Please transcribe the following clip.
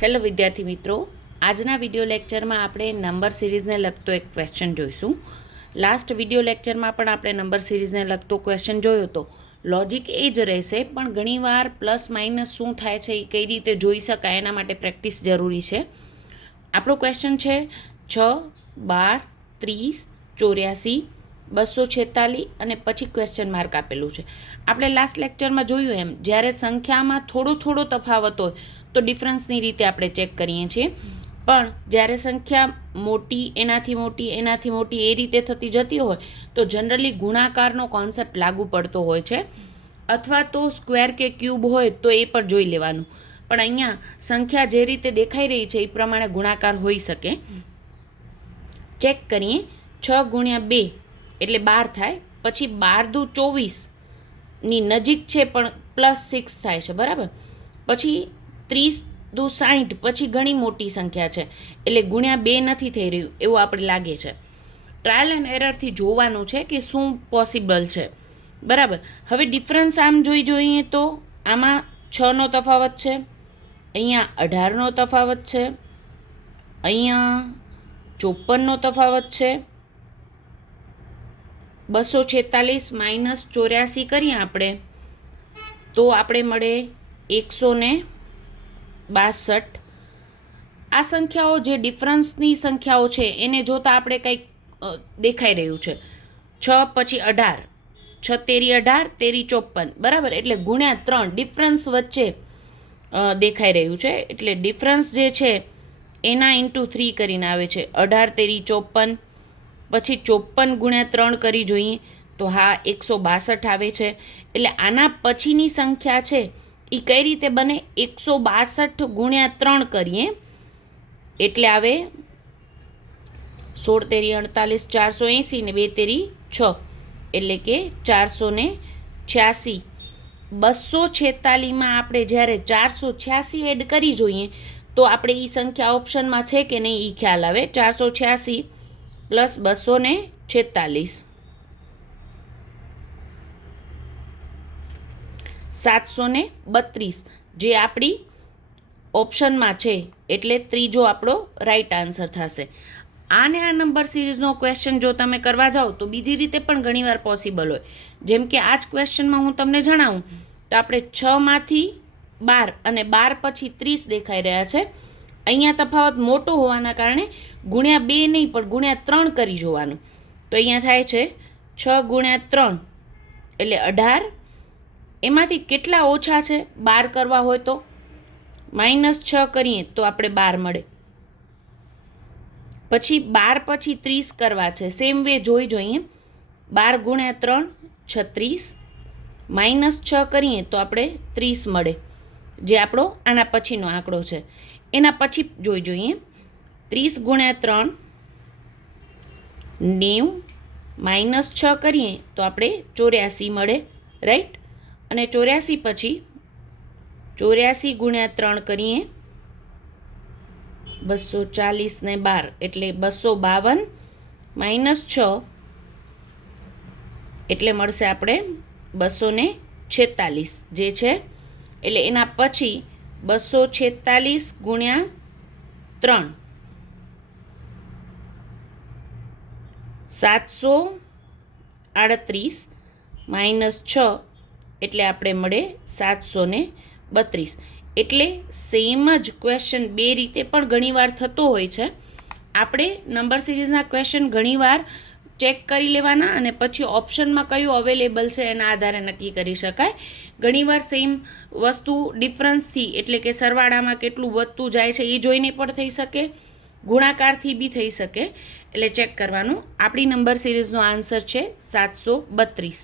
Hello વિદ્યાર્થી મિત્રો, આજના વિડીયો લેક્ચરમાં આપણે નંબર સિરીઝને લગતો એક ક્વેશ્ચન જોઈશું. લાસ્ટ વિડીયો લેક્ચરમાં પણ આપણે નંબર સિરીઝને લગતો ક્વેશ્ચન જોયો હતો. લોજિક એ જ રહેશે, પણ ઘણીવાર પ્લસ માઇનસ શું થાય છે એ કઈ રીતે જોઈ શકાય એના માટે પ્રેક્ટિસ જરૂરી છે. આપણો ક્વેશ્ચન છે 6, 12, 30, 84, 246 અને પછી ક્વેશ્ચન માર્ક આપેલું છે. આપણે લાસ્ટ લેક્ચરમાં જોયું એમ, જ્યારે સંખ્યામાં થોડો તફાવત હોય તો ડિફરન્સની રીતે આપણે ચેક કરીએ છીએ, પણ જ્યારે સંખ્યા મોટી એનાથી મોટી એ રીતે થતી જતી હોય તો જનરલી ગુણાકારનો કોન્સેપ્ટ લાગુ પડતો હોય છે, અથવા તો સ્ક્વેર કે ક્યુબ હોય તો એ પણ જોઈ લેવાનું. પણ અહીંયા સંખ્યા જે રીતે દેખાઈ રહી છે એ પ્રમાણે ગુણાકાર હોઈ શકે. ચેક કરીએ. 6 ગુણ્યા 2 એટલે 12 થાય, પછી 12 દુ 24ની નજીક છે પણ +6 થાય છે, બરાબર. પછી 30 દુ 60, પછી ઘણી મોટી સંખ્યા છે એટલે ગુણ્યા 2 નથી થઈ રહ્યું એવું આપણે લાગે છે. ટ્રાયલ એન્ડ એરરથી જોવાનું છે કે શું પોસિબલ છે, બરાબર. હવે ડિફરન્સ આમ જોઈએ તો આમાં 6નો તફાવત છે, અહીંયા 18નો તફાવત છે, અહીંયા 54નો તફાવત છે. 246 - 84 કરીએ આપણે તો આપણે મળે 162. આ સંખ્યાઓ જે ડિફરન્સની સંખ્યાઓ છે એને જોતાં આપણે કંઈક દેખાઈ રહ્યું છે. 6 પછી 18, 6 તેરી 18, તેરી 54, બરાબર. એટલે ગુણ્યા 3 ડિફરન્સ વચ્ચે દેખાઈ રહ્યું છે. એટલે ડિફરન્સ જે છે એના × 3 કરીને આવે છે. 18 તેરી 54, પછી 54 ગુણ્યા 3 કરી જોઈએ તો હા 162 આવે છે. એટલે આના પછીની સંખ્યા છે એ કઈ રીતે બને? 162 ગુણ્યા 3 કરીએ એટલે આવે 16 તેરી 48, 480 ને 2 તેરી 6 એટલે કે 486. 246માં આપણે જ્યારે 486 એડ કરી જોઈએ તો આપણે એ સંખ્યા ઓપ્શનમાં છે કે નહીં એ ખ્યાલ આવે. 486 + 246 732 જે આપણી ઓપ્શનમાં છે, એટલે ત્રીજો આપણો રાઈટ આન્સર થશે. આને આ નંબર સિરીઝનો ક્વેશ્ચન જો તમે કરવા જાઓ તો બીજી રીતે પણ ઘણીવાર પોસિબલ હોય. જેમ કે આ જ ક્વેશ્ચનમાં હું તમને જણાવું તો આપણે 6માંથી 12 અને 12 પછી 30 દેખાઈ રહ્યા છે. અહીંયા તફાવત મોટો હોવાના કારણે ગુણ્યા 2 નહીં પણ ગુણ્યા 3 કરી જોવાનું. તો અહીંયા થાય છે 6 ગુણ્યા 3 એટલે 18. એમાંથી કેટલા ઓછા છે 12 કરવા હોય તો? -6 કરીએ તો આપણે 12 મળે. પછી 12 પછી 30 કરવા છે, સેમ વે જોઈએ. 12 ગુણ્યા 3 36, -6 કરીએ તો આપણે 30 મળે, જે આપણો આના પછીનો આંકડો છે. એના પછી જોઈએ 30 ગુણ્યા 3 90, -6 કરીએ તો આપણે 84 મળે, રાઈટ. અને 84 પછી 84 ગુણ્યા 3 કરીએ 240 ને 12 એટલે 252, -6 એટલે મળશે આપણે 246 જે છે. એટલે એના પછી 246 ગુણ્યા 3 738, -6 એટલે આપણે મળે 732. એટલે સેમ જ ક્વેશ્ચન બે રીતે પણ ઘણીવાર થતો હોય છે. આપણે નંબર સિરીઝના ક્વેશ્ચન ઘણીવાર ચેક કરી લેવાના અને પછી ઓપ્શનમાં કયું અવેલેબલ છે એના આધારે નક્કી કરી શકાય. ઘણીવાર સેમ વસ્તુ ડિફરન્સથી એટલે કે સરવાળામાં કેટલું વધતું જાય છે એ જોઈને પણ થઈ શકે, ગુણાકારથી બી થઈ શકે. એટલે ચેક કરવાનું. આપણી નંબર સિરીઝનો આન્સર છે 732.